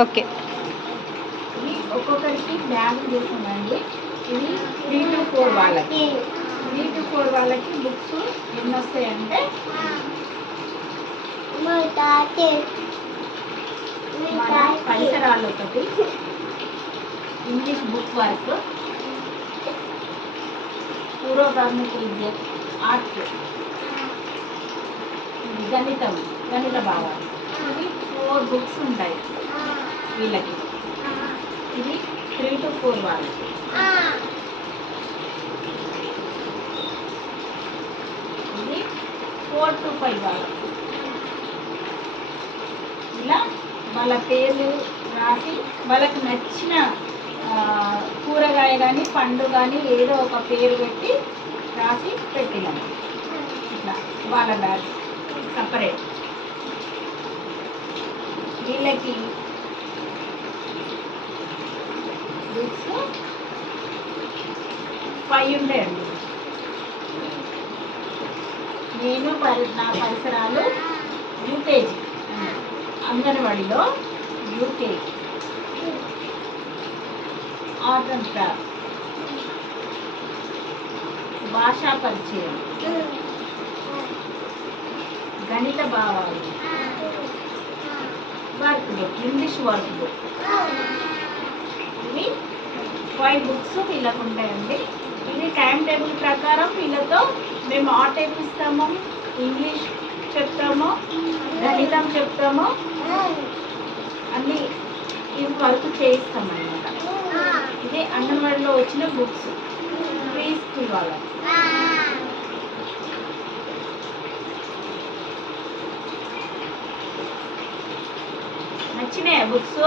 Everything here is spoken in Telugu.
ఓకే. ఇది ఒక్కొక్కరికి బ్యాగ్ చేసామండి. ఇది 3 to 4 వాళ్ళకి. 3 to 4 వాళ్ళకి బుక్స్ ఎన్ని వస్తాయంటే మన పరిసరాలు ఒకటి, ఇంగ్లీష్ బుక్ వర్క్, పూర్వగామిక విద్య, ఆర్ట్, గణితం, గణిత భావాలు. ఇది 4 బుక్స్ ఉంటాయి వీళ్ళకి. ఇది 3 to 4 వాళ్ళకి. ఇది 4 to 5 వాళ్ళకి. ఇలా వాళ్ళ పేర్లు రాసి వాళ్ళకి నచ్చిన కూరగాయ కానీ పండు కానీ ఏదో ఒక పేరు పెట్టి రాసి పెట్టినాము. ఇట్లా వాళ్ళ బ్యాగ్ సపరేట్. వీళ్ళకి బుక్స్ 5 ఉంటాయండి. నేను నా పరిసరాలు యూకేజీ, అంగన్వాడీలో యూకేజీ, ఆర్ట్ అండ్ క్రాఫ్ట్, భాషా పరిచయం, గణిత భావాలు, work book, English work book. ఇవి 5 బుక్స్ వీళ్ళకు ఉంటాయండి. ఇది టైం టేబుల్ ప్రకారం వీళ్ళతో మేము ఆర్ట్ వేపిస్తాము, ఇంగ్లీష్ చెప్తాము, గణితం చెప్తాము, అన్నీ ఇవి వర్క్ చేయిస్తామన్నమాట. ఇది అంగన్వాడీలో వచ్చిన బుక్స్ ప్రీ స్కూల్ వాళ్ళకి. నచ్చినాయా బుక్స్?